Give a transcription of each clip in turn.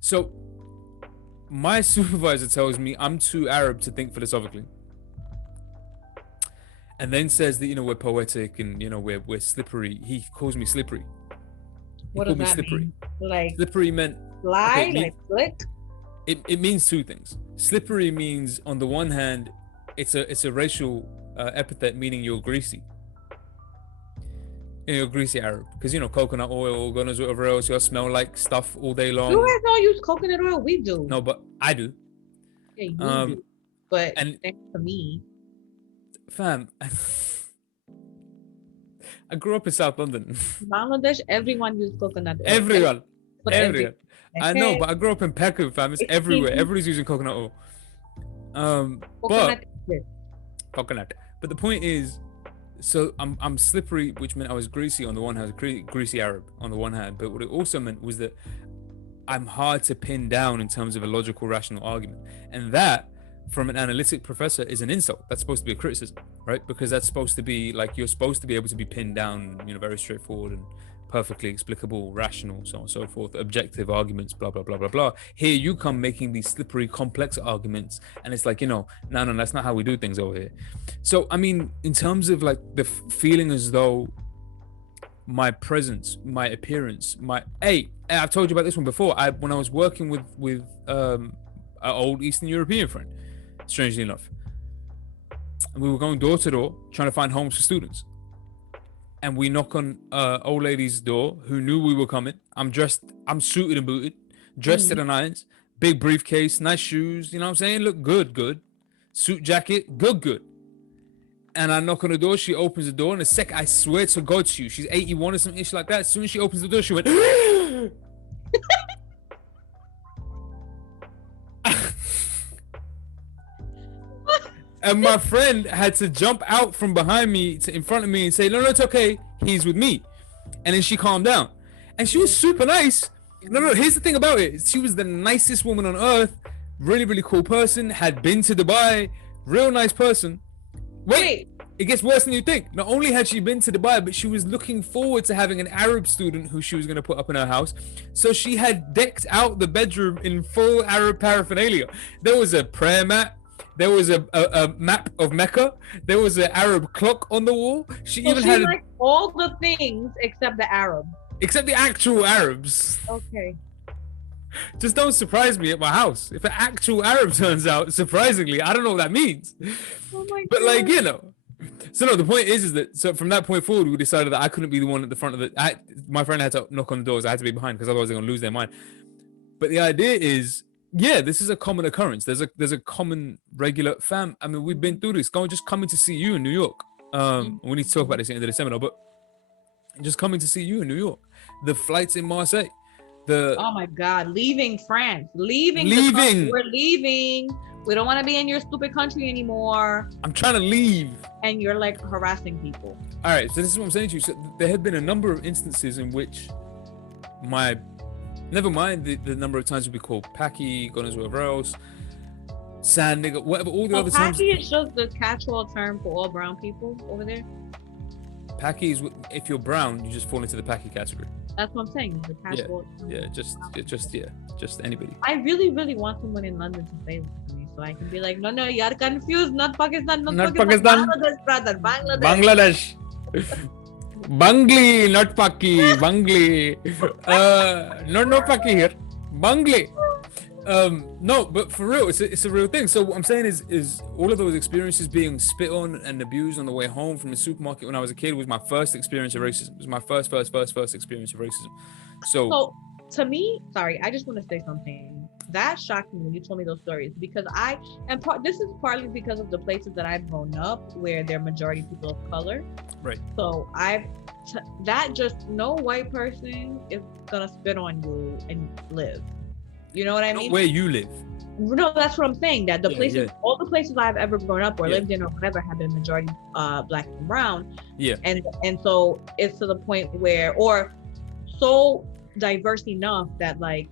So my supervisor tells me I'm too Arab to think philosophically, and then says that we're poetic and we're slippery. He calls me slippery. He What does called me that slippery. mean? Like Slippery meant fly, like flick? it means two things. Slippery means, on the one hand, it's a racial epithet meaning you're greasy. You're a greasy Arab because coconut oil, God knows whatever else. You smell like stuff all day long. You guys don't use coconut oil. We do. No, but I do. Yeah, you do. But and thanks to me, fam, I grew up in South London. Bangladesh, everyone uses coconut oil. Everyone. Okay. I know, but I grew up in Peckham, fam. It's everywhere. Everybody's using coconut oil. Coconut. But the point is, so I'm slippery, which meant I was greasy on the one hand, greasy Arab on the one hand. But what it also meant was that I'm hard to pin down in terms of a logical, rational argument, and that, from an analytic professor, is an insult. That's supposed to be a criticism, right? Because that's supposed to be like, you're supposed to be able to be pinned down, very straightforward and perfectly explicable, rational, so on and so forth, objective arguments, blah blah blah blah blah. Here you come making these slippery, complex arguments, and it's like, no, that's not how we do things over here. So I mean, in terms of like the feeling as though my presence, my appearance, I've told you about this one before. When I was working with an old Eastern European friend, strangely enough, and we were going door to door trying to find homes for students, and we knock on old lady's door who knew we were coming. I'm suited and booted, dressed to the nines, big briefcase, nice shoes, you know what I'm saying? Look good. Suit jacket, good. And I knock on the door, she opens the door, and I swear to God to you, she's 81 or something like that. As soon as she opens the door, she went and my friend had to jump out from behind me to in front of me and say, no, it's okay, he's with me. And then she calmed down, and she was super nice. No, here's the thing about it. She was the nicest woman on earth, really, really cool person, had been to Dubai, real nice person. Wait, it gets worse than you think. Not only had she been to Dubai, but she was looking forward to having an Arab student who she was going to put up in her house. So she had decked out the bedroom in full Arab paraphernalia. There was a prayer mat. There was a map of Mecca. There was an Arab clock on the wall. She had like all the things except the Arab. Except the actual Arabs. Okay. Just don't surprise me at my house. If an actual Arab turns out, surprisingly, I don't know what that means. Oh my God. But so no, the point is that, so from that point forward, we decided that I couldn't be the one at the front of my friend had to knock on the doors. I had to be behind because otherwise they're going to lose their mind. But the idea is, this is a common occurrence. There's a common regular fam. I mean, we've been through this. Just coming to see you in New York. We need to talk about this at the end of the seminar, but just coming to see you in New York. The flights in Marseille. Oh my God, leaving France, leaving. We're leaving. We don't want to be in your stupid country anymore. I'm trying to leave. And you're like harassing people. All right, so this is what I'm saying to you. So there have been a number of instances in which never mind the number of times we call Paki, God knows whatever else, sand nigga, whatever, all the other times. Paki is just the catch-all term for all brown people over there. Paki is, if you're brown, you just fall into the Paki category. That's what I'm saying. The catch-all. Just anybody. I really, really want someone in London to say this to me, so I can be like, no, you're confused. Not Pakistan. Bangladesh, brother. Bangladesh. Bangli, not Paki. Bangli. No Paki here. Bangli. No, but for real, it's a real thing. So what I'm saying is all of those experiences being spit on and abused on the way home from the supermarket when I was a kid was my first experience of racism. It was my first experience of racism. So to me, sorry, I just want to say something. That shocked me when you told me those stories, because this is partly because of the places that I've grown up where they're majority people of color. Right. So no white person is gonna spit on you and live. You know what I mean? Where you live. No, that's what I'm saying. That all the places I've ever grown up or lived in or whatever have been majority black and brown. Yeah. And so it's to the point where, or so diverse enough that like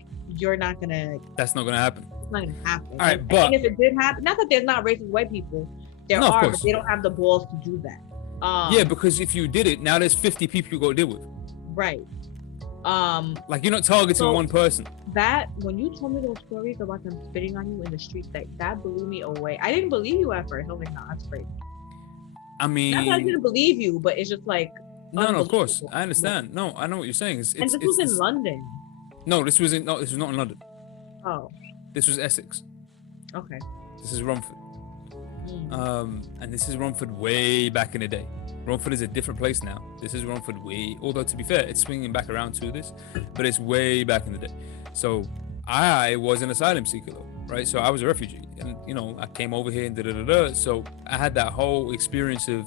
that's not gonna happen. It's not gonna happen. All right, but if it did happen, not that there's not racist white people, there are, but they don't have the balls to do that. Because if you did it, now there's 50 people you got to deal with. Right. Like you're not targeting one person. That when you told me those stories about them spitting on you in the streets, that blew me away. I didn't believe you at first. I was like, no, that's crazy. I mean, not that I didn't believe you, but it's just like no, of course, I understand. No, I know what you're saying. And this was in London. No, this was not in London. Oh, this was Essex. Okay. This is Romford. And this is Romford way back in the day. Romford is a different place now. This is Romford although to be fair, it's swinging back around to this, but it's way back in the day. So I was an asylum seeker though, right? So I was a refugee, and you know, I came over here and so I had that whole experience of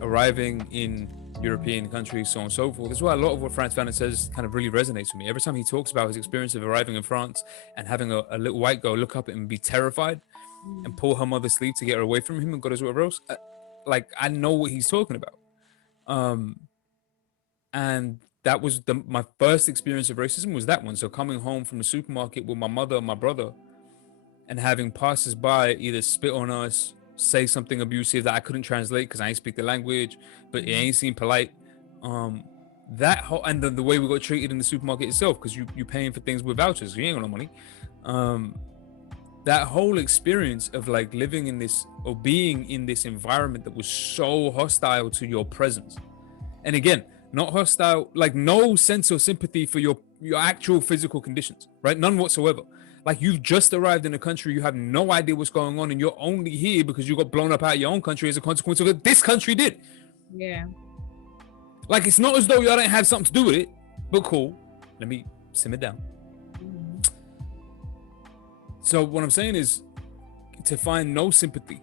arriving in European countries, so on and so forth. That's why a lot of what Frantz Fanon says kind of really resonates with me. Every time he talks about his experience of arriving in France and having a little white girl look up at him and be terrified and pull her mother's sleeve to get her away from him and God knows whatever else, like I know what he's talking about. And that was my first experience of racism was that one. So coming home from the supermarket with my mother and my brother and having passers-by either spit on us, say something abusive that I couldn't translate because I ain't speak the language, but it ain't seem polite. That whole, and the way we got treated in the supermarket itself, because you paying for things with vouchers, you ain't got no money. That whole experience of like living in this or being in this environment that was so hostile to your presence. And again, not hostile, like no sense of sympathy for your actual physical conditions, right? None whatsoever. Like you've just arrived in a country, you have no idea what's going on, and you're only here because you got blown up out of your own country as a consequence of what this country did. Yeah. Like it's not as though y'all didn't have something to do with it, but cool. Let me simmer down. So what I'm saying is to find no sympathy,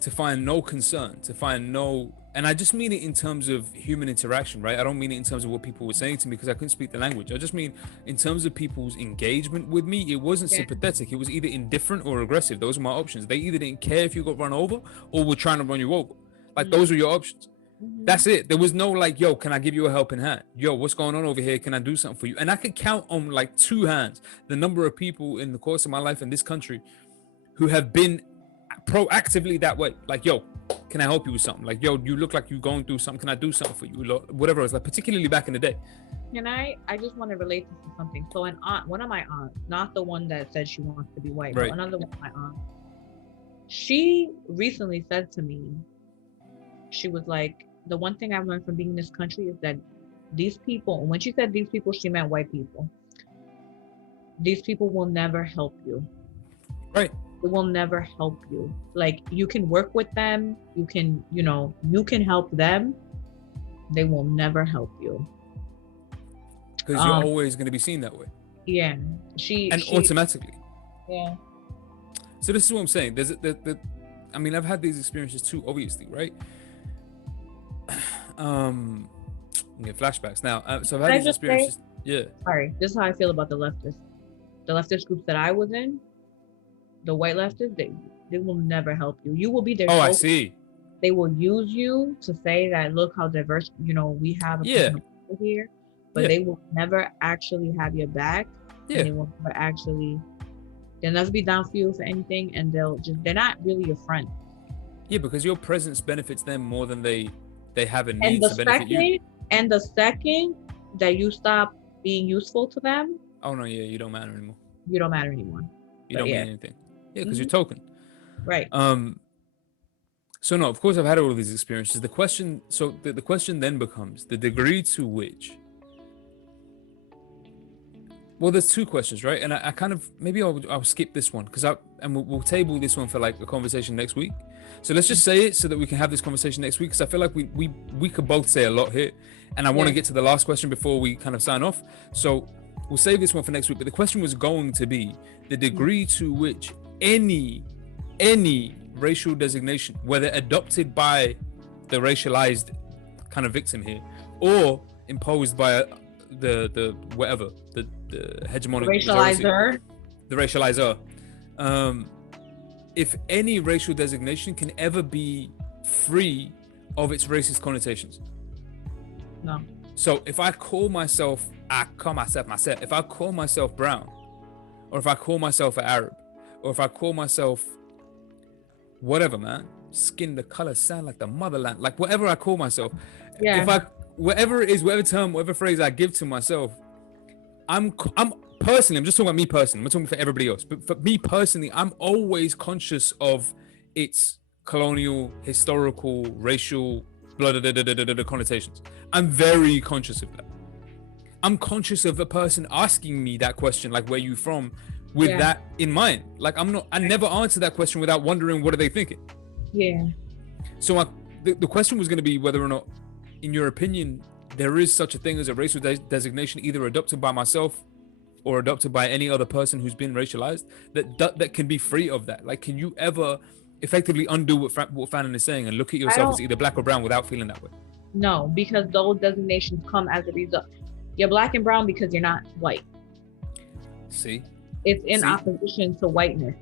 to find no concern, to find no, and I just mean it in terms of human interaction, right? I don't mean it in terms of what people were saying to me because I couldn't speak the language. I just mean in terms of people's engagement with me, it wasn't sympathetic. It was either indifferent or aggressive. Those were my options. They either didn't care if you got run over or were trying to run you over. Like those were your options. That's it. There was no like, yo, can I give you a helping hand? Yo, what's going on over here? Can I do something for you? And I could count on like 2 hands the number of people in the course of my life in this country who have been proactively that way. Like, yo, can I help you with something? Like, yo, you look like you're going through something. Can I do something for you? Whatever it was, like particularly back in the day. Can I just want to relate this to something. So one of my aunts, not the one that said she wants to be white, but another one of my aunts, she recently said to me, she was like, the one thing I've learned from being in this country is that these people, when she said these people, she meant white people. These people will never help you. Right. They will never help you. Like you can work with them, you can help them. They will never help you. Because you're always going to be seen that way. Yeah. Automatically. Yeah. So this is what I'm saying. I mean, I've had these experiences too, obviously, right? Get flashbacks now. So I've had these experiences. Sorry, this is how I feel about the leftists. The leftist groups that I was in, the white leftists, they will never help you. You will be their I see. They will use you to say that look how diverse, we have people here, but they will never actually have your back. And they will never actually, they'll never be down for you for anything, and they're not really your friend. Yeah, because your presence benefits them more than they have a need to benefit you. And the second that you stop being useful to them, oh no, you don't matter anymore. You don't matter anymore. You don't mean anything. Yeah, because you're token. Right. So no, of course I've had all of these experiences. The question then becomes the degree to which. Well, there's 2 questions, right? And I kind of maybe I'll skip this one because we'll table this one for like a conversation next week. So let's just say it so that we can have this conversation next week, because I feel like we could both say a lot here, and I want to get to the last question before we kind of sign off. So we'll save this one for next week. But the question was going to be the degree to which any racial designation, whether adopted by the racialized kind of victim here or imposed by the hegemonic racializer, the racializer, if any racial designation can ever be free of its racist connotations. No. So if I call myself if I call myself brown, or if I call myself an Arab, or if I call myself whatever, man, skin the color, sound like the motherland, like whatever I call myself, whatever it is, whatever term, whatever phrase I give to myself, I'm personally, I'm just talking about me personally. I'm not talking for everybody else, but for me personally, I'm always conscious of its colonial, historical, racial, connotations. I'm very conscious of that. I'm conscious of a person asking me that question, like, where you from, with that in mind. Like, I never answer that question without wondering what are they thinking. Yeah. So the question was going to be whether or not, in your opinion, there is such a thing as a racial designation, either adopted by myself or adopted by any other person who's been racialized, that can be free of that. Like, can you ever effectively undo what Fanon is saying and look at yourself as either black or brown without feeling that way? No, because those designations come as a result. You're black and brown because you're not white. See? It's in opposition to whiteness.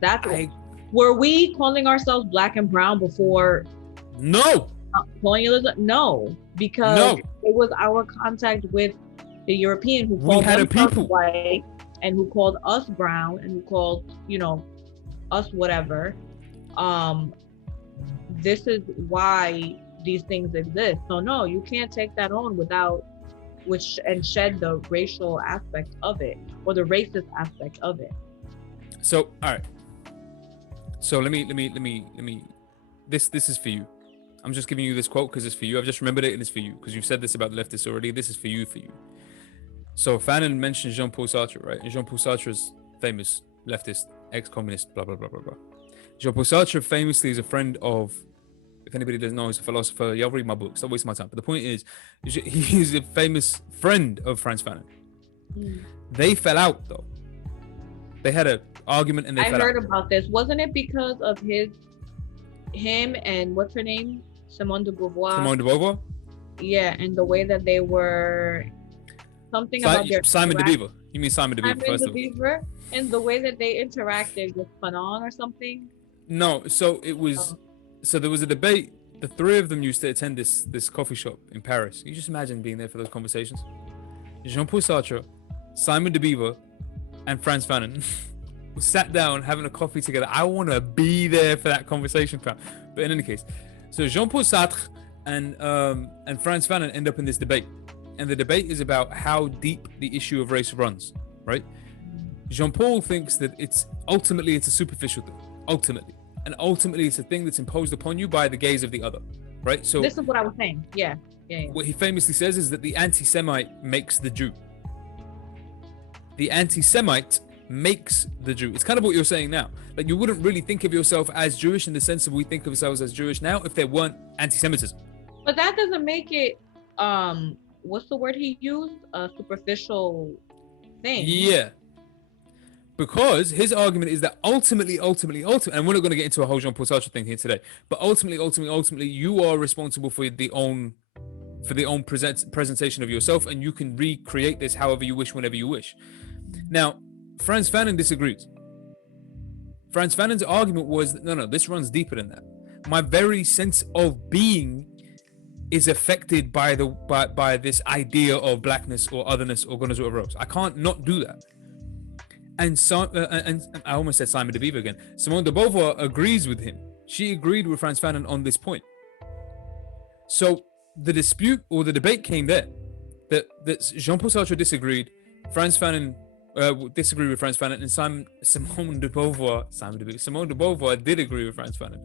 Were we calling ourselves black and brown before? No. Colonialism? No, because it was our contact with the European who called themselves white and who called us brown and who called, us whatever. This is why these things exist. So no, you can't take that on and shed the racial aspect of it or the racist aspect of it. So, all right. So let me. This is for you. I'm just giving you this quote because it's for you. I've just remembered it and it's for you because you've said this about the leftists already. This is for you. So Fanon mentioned Jean-Paul Sartre, right? And Jean-Paul Sartre's famous leftist, ex-communist, blah, blah, blah, blah, blah. Jean-Paul Sartre famously is a friend of, if anybody doesn't know, he's a philosopher. Y'all read my book. Stop wasting my time. But the point is, he's a famous friend of Frantz Fanon. They fell out, though. They had an argument and they fell out. I heard about this. Wasn't it because of him and what's her name? Simone de Beauvoir? Yeah, and the way that they were... Something about their Simon de Beauvoir. You mean Simon de Beauvoir? Simon de Beauvoir, and the way that they interacted with Fanon or something. No, so it was. So there was a debate. The three of them used to attend this coffee shop in Paris. You just imagine being there for those conversations. Jean-Paul Sartre, Simon de Beauvoir, and Frantz Fanon sat down having a coffee together. I want to be there for that conversation, fam. But in any case, so Jean-Paul Sartre and Frantz Fanon end up in this debate. And the debate is about how deep the issue of race runs, right? Jean-Paul thinks that it's a superficial thing, ultimately. And ultimately, it's a thing that's imposed upon you by the gaze of the other, right? So this is what I was saying. Yeah. What he famously says is that the anti-Semite makes the Jew. The anti-Semite makes the Jew. It's kind of what you're saying now. Like, you wouldn't really think of yourself as Jewish in the sense of we think of ourselves as Jewish now if there weren't anti-Semitism. But that doesn't make it... what's the word he used? A superficial thing. Yeah. Because his argument is that ultimately, and we're not going to get into a whole Jean-Paul Sartre thing here today, but ultimately, you are responsible for the own presentation of yourself, and you can recreate this however you wish, whenever you wish. Now, Frantz Fanon disagrees. Frantz Fanon's argument was that, no, this runs deeper than that. My very sense of being is affected by this idea of blackness or otherness or goodness or whatever else. I can't not do that. And I almost said Simon de Beauvoir again. Simone de Beauvoir agrees with him. She agreed with Frantz Fanon on this point. So the dispute or the debate came there that Jean-Paul Sartre disagreed, Frantz Fanon disagreed with Frantz Fanon, and Simone de Beauvoir did agree with Frantz Fanon.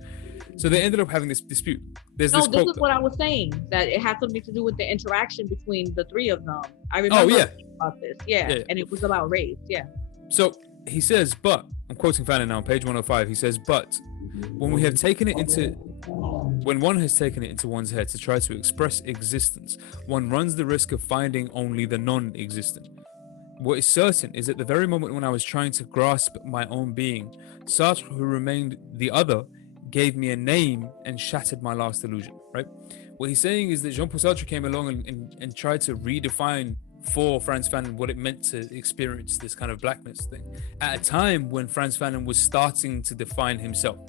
So they ended up having this dispute. This is what I was saying, that it had something to do with the interaction between the three of them. I remember about this. Yeah, and it was about race. Yeah. So he says, but, I'm quoting Fanon now on page 105, he says, but when one has taken it into one's head to try to express existence, one runs the risk of finding only the non-existent. What is certain is that the very moment when I was trying to grasp my own being, Sartre, who remained the other, gave me a name and shattered my last illusion, right? What he's saying is that Jean-Paul Sartre came along and tried to redefine for Frantz Fanon what it meant to experience this kind of blackness thing at a time when Frantz Fanon was starting to define himself,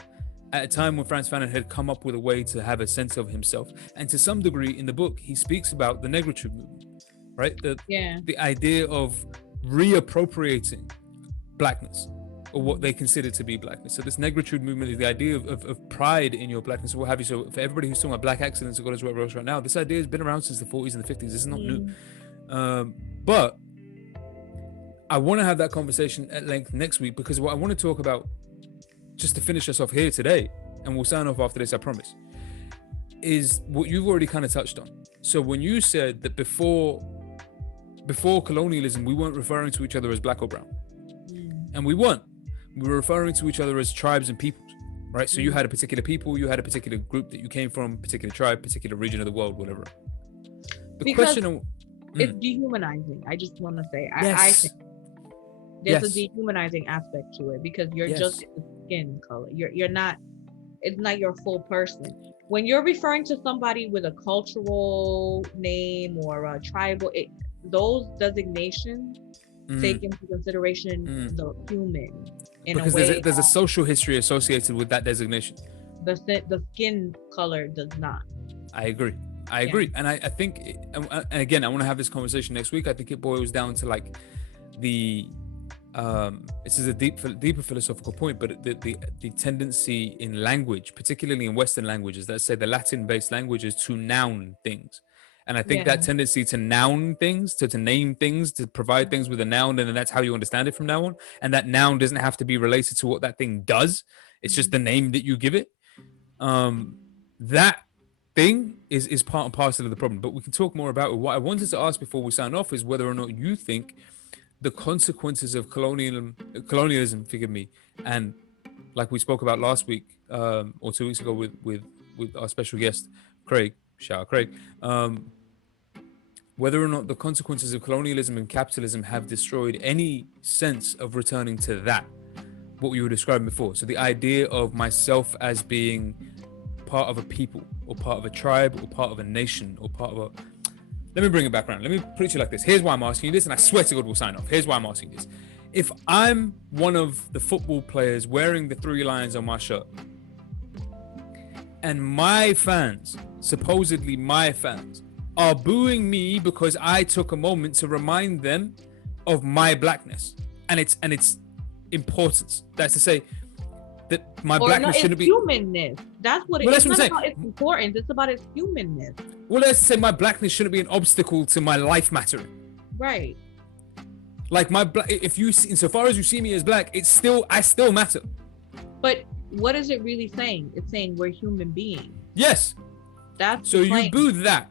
at a time when Frantz Fanon had come up with a way to have a sense of himself. And to some degree in the book, he speaks about the Negritude movement, right? The idea of reappropriating blackness or what they consider to be blackness. So this Negritude movement is the idea of pride in your blackness or what have you. So for everybody who's talking about black excellence or God knows whatever else right now, this idea has been around since the 40s and the 50s. This is not new. But I want to have that conversation at length next week, because what I want to talk about, just to finish us off here today, and we'll sign off after this, I promise, is what you've already kind of touched on. So when you said that before colonialism, we weren't referring to each other as black or brown, and we weren't. We were referring to each other as tribes and peoples, right? So you had a particular people, you had a particular group that you came from, particular tribe, particular region of the world, whatever. It's dehumanizing. I just want to say, yes. I think there's a dehumanizing aspect to it, because you're just skin color. You're not. It's not your full person. When you're referring to somebody with a cultural name or a tribal, those designations take into consideration the human in because a way. There's a social history associated with that designation. The skin color does not. I agree. And I think, and again, I want to have this conversation next week. I think it boils down to like the this is a deeper philosophical point, but the tendency in language, particularly in Western languages, let's say the Latin-based languages, to noun things. And I think that tendency to noun things, to name things, to provide things with a noun, and then that's how you understand it from now on. And that noun doesn't have to be related to what that thing does. It's just the name that you give it. That thing is part and parcel of the problem. But we can talk more about it. What I wanted to ask before we sign off is whether or not you think the consequences of colonialism, and like we spoke about last week or 2 weeks ago with our special guest, Craig, shout out Craig, whether or not the consequences of colonialism and capitalism have destroyed any sense of returning to that, what we were describing before. So the idea of myself as being part of a people, or part of a tribe, or part of a nation, or part of a... Let me bring it back around. Let me put it to you like this. Here's why I'm asking you this, and I swear to God we'll sign off. Here's why I'm asking you this. If I'm one of the football players wearing the 3 lions on my shirt, and my fans, supposedly my fans, are booing me because I took a moment to remind them of my blackness and its importance. That's to say that my blackness shouldn't be humanness. That's what it is. It's not about its importance. It's about its humanness. Well, let's say my blackness shouldn't be an obstacle to my life mattering. Right. Like if you, insofar as you see me as black, I still matter. But what is it really saying? It's saying we're human beings. Yes. That's so you boo that.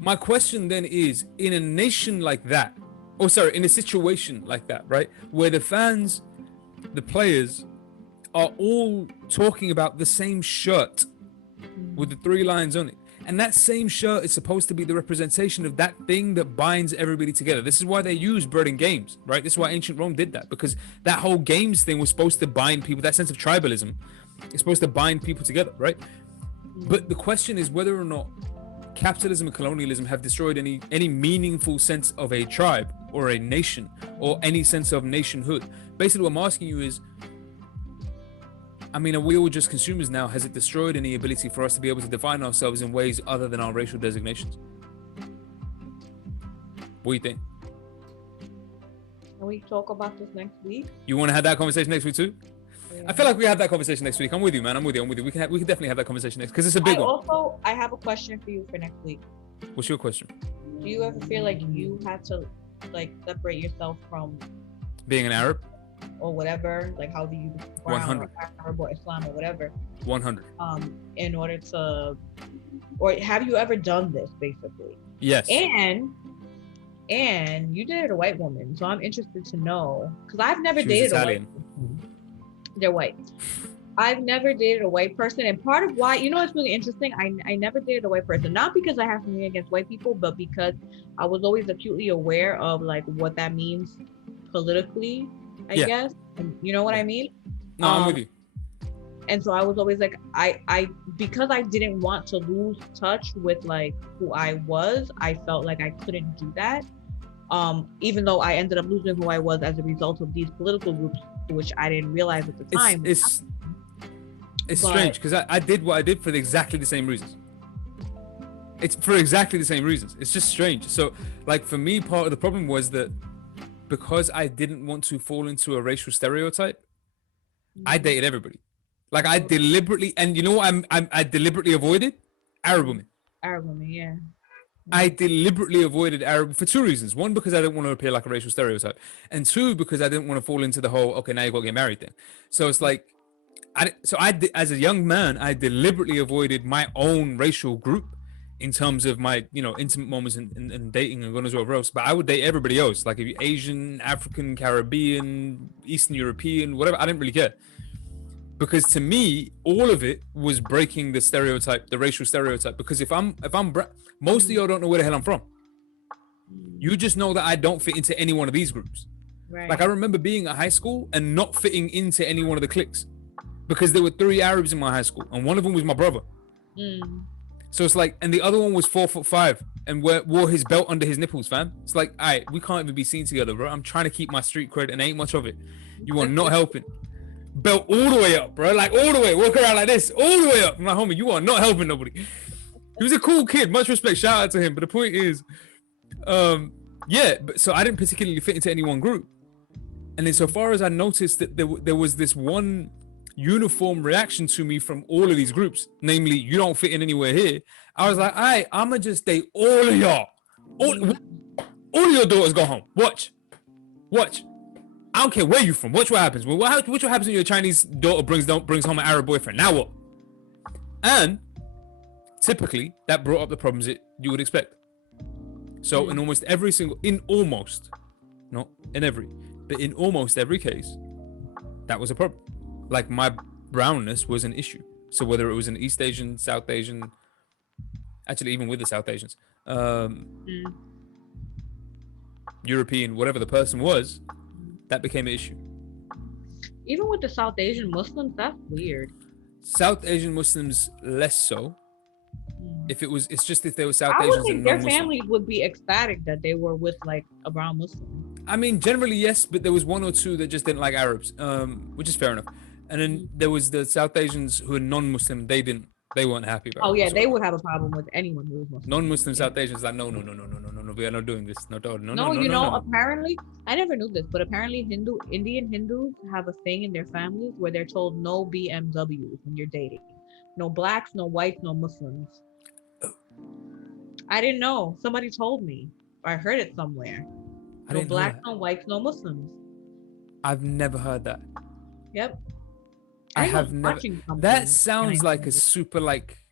My question then is, in a nation like that, in a situation like that, right, where the fans, the players, are all talking about the same shirt with the 3 lions on it, and that same shirt is supposed to be the representation of that thing that binds everybody together. This is why they use bread and games, right? This is why ancient Rome did that, because that whole games thing was supposed to bind people. That sense of tribalism is supposed to bind people together, right? But the question is whether or not capitalism and colonialism have destroyed any meaningful sense of a tribe or a nation or any sense of nationhood. Basically, what I'm asking you is, I mean, are we all just consumers now? Has it destroyed any ability for us to be able to define ourselves in ways other than our racial designations? What do you think? Can we talk about this next week? You want to have that conversation next week too? Yeah. I feel like we have that conversation next week. I'm with you, man. I'm with you. We can definitely have that conversation next, because it's a big one. I have a question for you for next week. What's your question? Do you ever feel like you had to separate yourself from being an Arab or whatever, like how do you brown 100 or Arab or Islam or whatever? 100. In order to, or have you ever done this basically? Yes. And you dated a white woman, so I'm interested to know, because I've never dated Italian. a white woman. They're white. I've never dated a white person, and part of why, it's really interesting, I never dated a white person, not because I have something against white people, but because I was always acutely aware of like what that means politically, I guess, and you know what I mean? No, I'm with you. And so I was always like, I because I didn't want to lose touch with like who I was, I felt like I couldn't do that. Even though I ended up losing who I was as a result of these political groups, which I didn't realize at the time. It's strange, because I did what I did for exactly the same reasons. It's for exactly the same reasons. It's just strange. So like for me, part of the problem was that because I didn't want to fall into a racial stereotype, I dated everybody. Like I deliberately, and you know what I deliberately avoided? Arab women. Arab women, yeah. I deliberately avoided Arab for two reasons. One, because I didn't want to appear like a racial stereotype. And two, because I didn't want to fall into the whole, okay, now you got to get married thing. So it's like, as a young man, I deliberately avoided my own racial group in terms of my, intimate moments and dating and going as well else. But I would date everybody else. Like if you're Asian, African, Caribbean, Eastern European, whatever, I didn't really care. Because to me, all of it was breaking the stereotype, the racial stereotype. Because if I'm most of y'all don't know where the hell I'm from. You just know that I don't fit into any one of these groups. Right. Like I remember being at high school and not fitting into any one of the cliques because there were 3 Arabs in my high school and one of them was my brother. So it's like, and the other one was 4'5" and wore his belt under his nipples, fam. It's like, all right, we can't even be seen together, bro. I'm trying to keep my street cred and ain't much of it. You are not helping. Belt all the way up, bro. Like all the way, walk around like this, all the way up. I'm like, homie, you are not helping nobody. He was a cool kid, much respect, shout out to him. But the point is, so I didn't particularly fit into any one group. And then so far as I noticed that there was this one uniform reaction to me from all of these groups, namely, you don't fit in anywhere here. I was like, all right, I'm gonna just date all of y'all. All of your daughters go home. Watch. I don't care where you from. Watch what happens. What happens when your Chinese daughter brings home an Arab boyfriend? Now what? And typically, that brought up the problems that you would expect. So in almost every case, that was a problem. Like my brownness was an issue. So whether it was an East Asian, South Asian, actually even with the South Asians, European, whatever the person was, that became an issue. Even with the South Asian Muslims, that's weird. South Asian Muslims less so. It's just if they were South Asians. I would think their families would be ecstatic that they were with like a brown Muslim. I mean, generally yes, but there was 1 or 2 that just didn't like Arabs, which is fair enough. And then there was the South Asians who are non-Muslim. They weren't happy about it. Oh yeah, they would have a problem with anyone who was Muslim. Non-Muslim South Asians like no, we are not doing this. No. Apparently, I never knew this, but apparently Indian Hindus have a thing in their families where they're told no BMWs when you're dating. No blacks, no whites, no Muslims. I didn't know. Somebody told me. Or I heard it somewhere. No blacks, no whites, no Muslims. I've never heard that. Yep. I have never. That sounds like a super like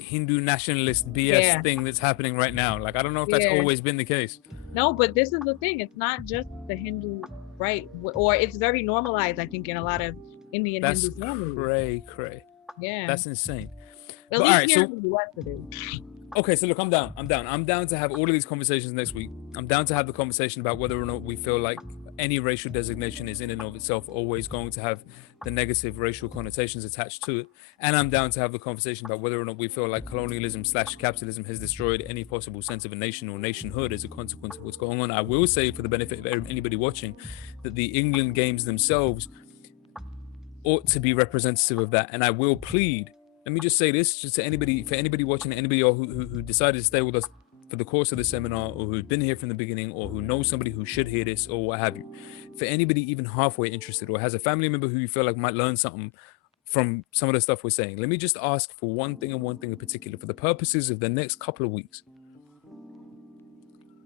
Hindu nationalist BS thing that's happening right now. Like I don't know if that's always been the case. No, but this is the thing. It's not just the Hindu, right? Or it's very normalized, I think, in a lot of Indian Hindu families. Cray. Yeah. That's insane. At least here in the US it is. Okay, so look, I'm down. I'm down to have all of these conversations next week. I'm down to have the conversation about whether or not we feel like any racial designation is in and of itself always going to have the negative racial connotations attached to it. And I'm down to have the conversation about whether or not we feel like colonialism/capitalism has destroyed any possible sense of a nation or nationhood as a consequence of what's going on. I will say, for the benefit of anybody watching, that the England games themselves ought to be representative of that. And I will plead, let me just say this just to anybody, for anybody watching, anybody who decided to stay with us for the course of the seminar, or who've been here from the beginning, or who knows somebody who should hear this, or what have you. For anybody even halfway interested, or has a family member who you feel like might learn something from some of the stuff we're saying, let me just ask for one thing and one thing in particular, for the purposes of the next couple of weeks.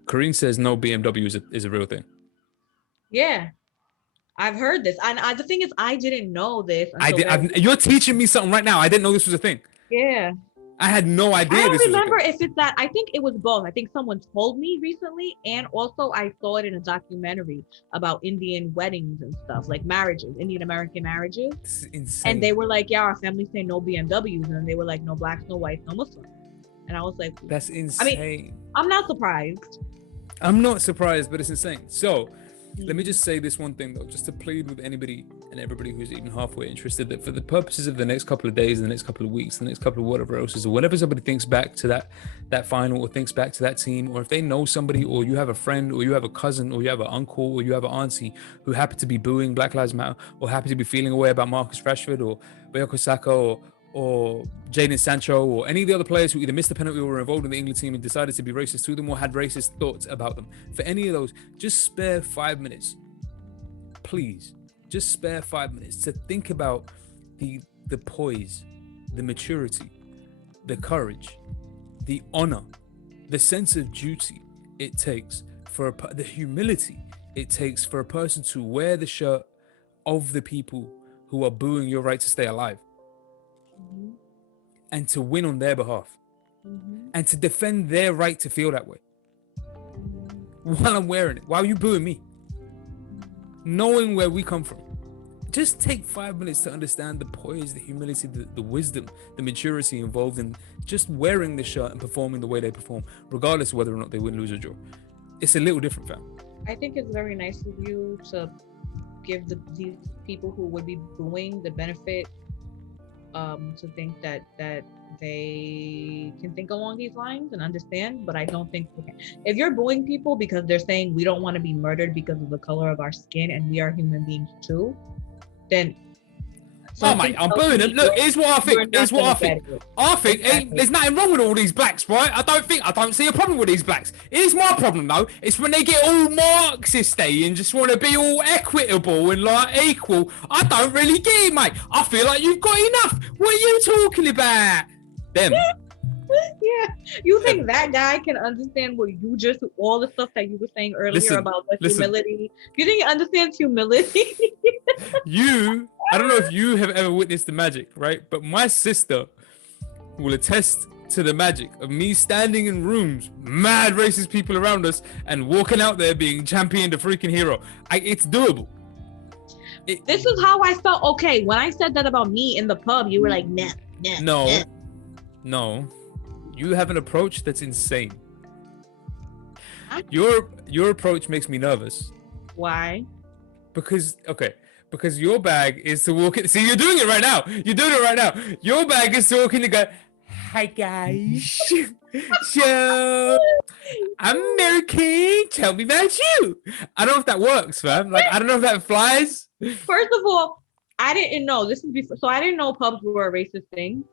Karine says no BMW is a real thing. Yeah. I've heard this. And the thing is, I didn't know this. You're teaching me something right now. I didn't know this was a thing. Yeah. I had no idea. I don't remember if it's that. I think it was both. I think someone told me recently, and also I saw it in a documentary about Indian weddings and stuff, like marriages, Indian American marriages. This is insane. And they were like, yeah, our families say no BMWs, and they were like, no blacks, no whites, no Muslims. And I was like, that's insane. I mean, I'm not surprised. I'm not surprised, but it's insane. So let me just say this one thing though, just to plead with anybody and everybody who's even halfway interested, that for the purposes of the next couple of days, the next couple of weeks, the next couple of whatever else is, or whenever somebody thinks back to that final, or thinks back to that team, or if they know somebody, or you have a friend, or you have a cousin, or you have an uncle, or you have an auntie who happen to be booing Black Lives Matter, or happen to be feeling away about Marcus Rashford or Bayako Saka or Jadon Sancho, or any of the other players who either missed the penalty or were involved in the England team and decided to be racist to them, or had racist thoughts about them, for any of those, just spare 5 minutes. Please, just spare 5 minutes to think about the poise, the maturity, the courage, the honor, the sense of duty it takes for the humility it takes for a person to wear the shirt of the people who are booing your right to stay alive, and to win on their behalf, and to defend their right to feel that way while I'm wearing it. Why are you booing me? Knowing where we come from. Just take 5 minutes to understand the poise, the humility, the wisdom, the maturity involved in just wearing the shirt and performing the way they perform, regardless of whether or not they win, lose, or draw. It's a little different, fam. I think it's very nice of you to give these people who would be booing the benefit to think that they can think along these lines and understand, but I don't think they can. If you're booing people because they're saying we don't want to be murdered because of the color of our skin and we are human beings too, then oh mate, I'm booing them. Look, here's what I think. I think there's nothing wrong with all these blacks, right? I don't see a problem with these blacks. Here's my problem though. It's when they get all Marxist-y and just want to be all equitable and like equal. I don't really get it, mate. I feel like you've got enough. What are you talking about? Them. Yeah, you think that guy can understand what you just, all the stuff that you were saying earlier about the humility? You think he understands humility? I don't know if you have ever witnessed the magic, right? But my sister will attest to the magic of me standing in rooms, mad racist people around us, and walking out there being championed a freaking hero. It's doable. This is how I felt. Okay, when I said that about me in the pub, you were like, nah. No. You have an approach that's insane. Your approach makes me nervous. Why? Because your bag is to walk in. See, you're doing it right now. You're doing it right now. Your bag is to walk in and go, hi guys. So, I'm American. Tell me about you. I don't know if that works, fam. Like, I don't know if that flies. First of all, I didn't know. This is before. So I didn't know pubs were a racist thing.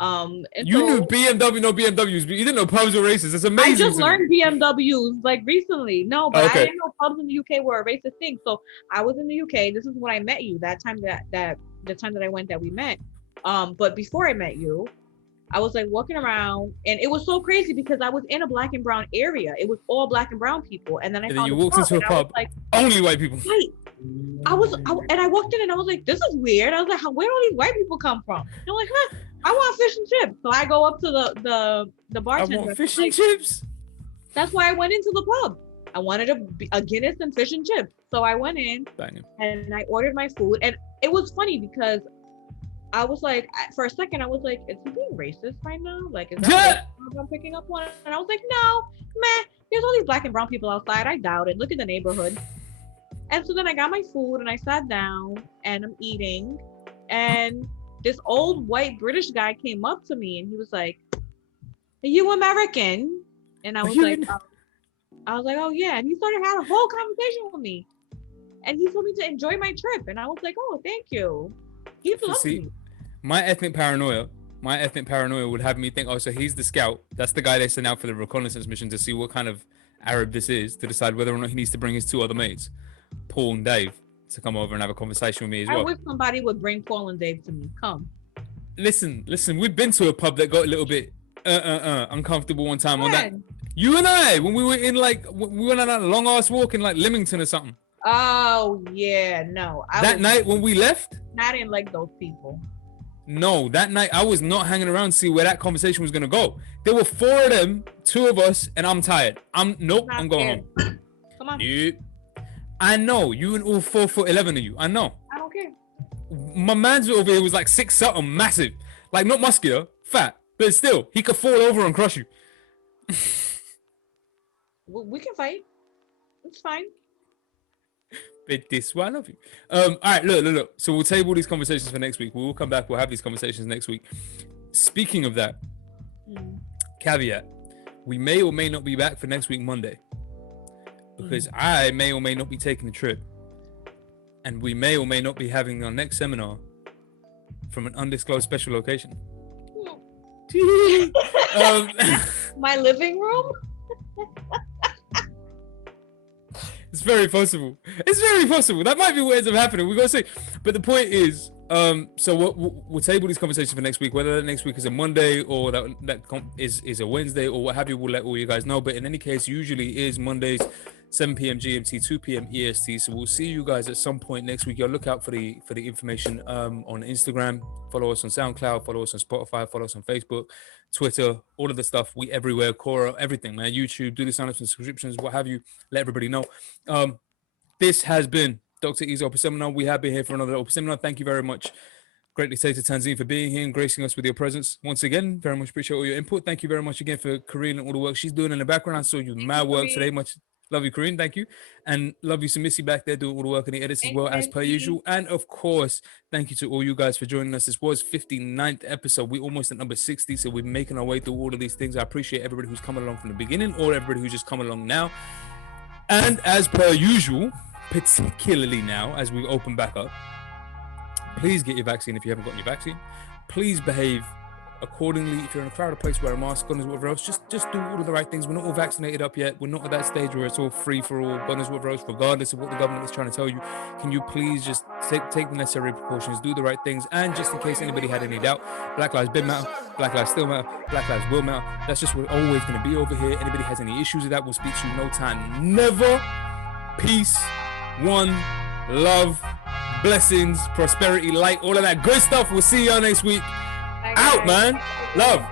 You knew BMW, no BMWs, but you didn't know pubs were racist. It's amazing. I just learned BMWs like recently. No, but I didn't know pubs in the UK were a racist thing. So I was in the UK. This is when I met you. That time that the time that I went that we met. But before I met you, I was like walking around, and it was so crazy because I was in a black and brown area. It was all black and brown people, and then you walked into a pub, like, only white people. Right. I walked in and I was like, this is weird. I was like, where do all these white people come from? And I'm like, huh? I want fish and chips. So I go up to the bartender. I want fish and chips. That's why I went into the pub. I wanted a Guinness and fish and chips. So I went in and I ordered my food. And it was funny because I was like, for a second, I was like, is he being racist right now? Like, is that what I'm picking up on? And I was like, no, man, there's all these black and brown people outside. I doubt it. Look at the neighborhood. And so then I got my food and I sat down and I'm eating. And this old white British guy came up to me and he was like, are you American? And I was like, oh yeah. And he started having a whole conversation with me. And he told me to enjoy my trip. And I was like, oh, thank you. He's lovely. My ethnic paranoia would have me think, oh, so he's the scout. That's the guy they sent out for the reconnaissance mission to see what kind of Arab this is, to decide whether or not he needs to bring his two other mates, Paul and Dave, to come over and have a conversation with me as well. I wish somebody would bring Paul and Dave to me. Come. Listen, we've been to a pub that got a little bit uncomfortable one time on that. You and I, when we were in we went on that long ass walk in like Leamington or something. Oh yeah, no. That night when we left, I didn't like those people. No, that night I was not hanging around to see where that conversation was gonna go. There were 4 of them, 2 of us, and I'm tired. I'm going home. Come on. Yep. I know you and all 4'11" of you. I know. I don't care. My man's over here was like 6 something, massive, like not muscular, fat, but still he could fall over and crush you. We can fight. It's fine. But this one, I love you. All right, look. So we'll table these conversations for next week. We'll come back. We'll have these conversations next week. Speaking of that, caveat: we may or may not be back for next week Monday, because I may or may not be taking a trip, and we may or may not be having our next seminar from an undisclosed special location. My living room. It's very possible. That might be what ends up happening. We're gonna see. But the point is, So we'll table these conversations for next week. Whether that next week is a Monday or that is a Wednesday or what have you, we'll let all you guys know. But in any case, usually is Mondays, 7 p.m. GMT, 2 p.m. EST. So we'll see you guys at some point next week. Y'all look out for the information on Instagram. Follow us on SoundCloud. Follow us on Spotify. Follow us on Facebook, Twitter, all of the stuff. We everywhere. Quora, everything, man. YouTube. Do the sign-ups and subscriptions, what have you. Let everybody know. This has been Dr. E's Open Seminar. We have been here for another Open Seminar. Thank you very much. Greatly say to Tanzine for being here and gracing us with your presence once again. Very much appreciate all your input. Thank you very much again for Corinne and all the work she's doing in the background. I saw you mad work today. Much love you, Corinne. Thank you. And love you, Missy back there doing all the work and the edits as well as per usual. And of course, thank you to all you guys for joining us. This was 59th episode. We're almost at number 60. So we're making our way through all of these things. I appreciate everybody who's coming along from the beginning or everybody who's just coming along now. And as per usual, particularly now as we open back up, please get your vaccine if you haven't gotten your vaccine. Please behave accordingly. If you're in a crowded place, wear a mask, God knows whatever else. Just do all of the right things. We're not all vaccinated up yet. We're not at that stage where it's all free for all, God knows whatever else, regardless of what the government is trying to tell you. Can you please just take the necessary precautions, do the right things, and just in case anybody had any doubt, Black Lives Big Matter, Black Lives Still Matter, Black Lives Will Matter. That's just what we're always going to be over here. Anybody has any issues with that, we'll speak to you no time. Never. Peace. One. Love. Blessings, prosperity, light, all of that good stuff. We'll see y'all next week. Out, man. Love.